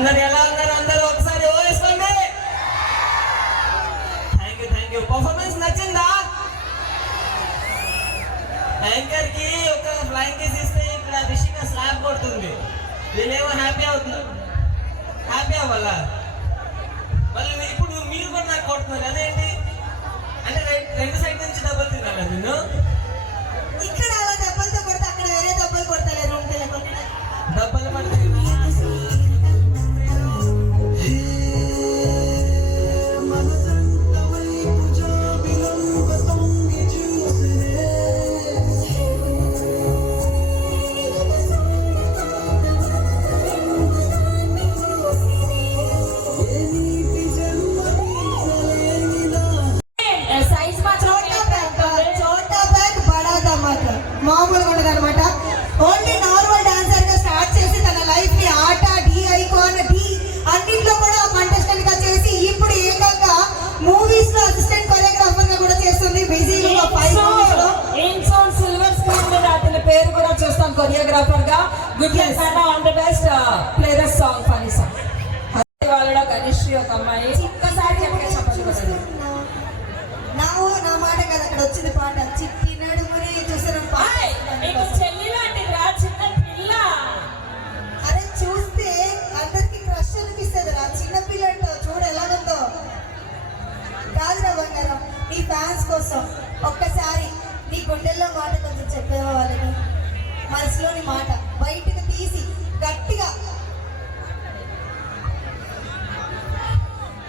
అందరు ఎలా ఉన్నారు? అందరూ ఒకసారి ఓ వేసుకోండి. Thank you. పర్ఫార్మెన్స్ నచ్చిందా? యాంకర్ కి ఒక ఫ్లైంగ్ కిస్ ఇస్తే ఇక్కడ రిషిక స్లాబ్ కొడుతుంది, వీళ్ళేమో హ్యాపీ అవుతున్నారు. హ్యాపీ అవ్వాలా? మళ్ళీ ఇప్పుడు మీరు కూడా నాకు కొడుతున్నారు అదేంటి అంటే రెండు సైడ్ నుంచి డబ్బులు తినాలా నేను? ఇక్కడ అలా దెబ్బలతో కొడితే అక్కడ వేరే దెబ్బలు కొడతలేరు. డబ్బులు పడితే మామూలుగా ఉండదు అనమాట. ఓన్లీ నార్మల్ డాన్సర్ గా స్టార్ట్ చేసి తన లైఫ్ ని ఆట డి ఐకాన్ డి అన్నింటిలో కూడా కంటెస్టెంట్ గా చేసి ఇప్పుడు ఏకంగా మూవీస్ లో అసిస్టెంట్ కొరియోగ్రాఫర్ గా కూడా చేస్తుంది. బిజీగా 5 మూవీస్ లో ఇన్సోన్ సిల్వర్ స్క్రీన్ మీద అతని పేరు కూడా చూస్తాం కొరియోగ్రాఫర్ గా. Good luck and all the best. Play the song funny song. వాళ్ళలో గణేశ్రీ ఒక అమ్మాయి ఒక్కసారి చెప్పండి. నా మాట కదా అక్కడ వచ్చింది పాట. చిట్టి నడుమునే చూసిన పాట. అరే చూస్తే అందరికి క్రష్ అనిపిస్తుంది రా. చిన్న పిల్లలతో చూడు ఎలాగుందో. కాదురా బంగారం, నీ ఫ్యాన్స్ కోసం ఒక్కసారి నీ గుండెల్లో మాట కొంచెం చెప్పేవా వాళ్ళని? మనసులోని మాట బయటకు తీసి గట్టిగా.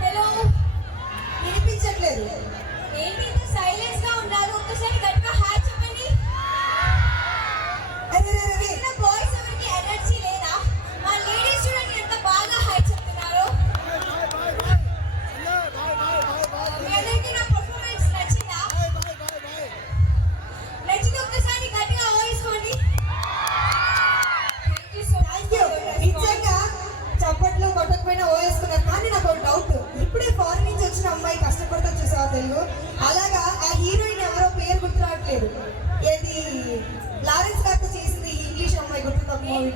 హలో, వినిపించట్లేదు. ఏంటి ఇంత సైలెన్స్ గా ఉన్నారు? ఒక్కసారి గట్టిగా హాయ్ చెప్పండి. చిన్న బాయ్స్ ఎవరికి ఎనర్జీ లేదా? మా లేడీస్ చూడండి ఎంత బాగా హాయ్ చెప్తున్నారు. మీ అందరికీ నా పర్ఫార్మెన్స్ నచ్చిందా? నచ్చితే ఒక్కసారి గట్టిగా ఓయిసుకోండి. Thank you. నిజంగా చప్పట్లు కొట్టకపోయినా ఓవేసుకున్నారు. కానీ నాకు ఒక డౌట్. ఇప్పుడే ఫారెన్ నుంచి వచ్చిన అమ్మాయి కష్టపడతా చూసావా తెలుగు? అలాగా ఆ హీరోయిన్ ఎవరో పేరు గుర్తు రావట్లేదు. ఏది లారెన్స్ గారితో చేసింది ఇంగ్లీష్ అమ్మాయి గుర్తుందా మూవీ?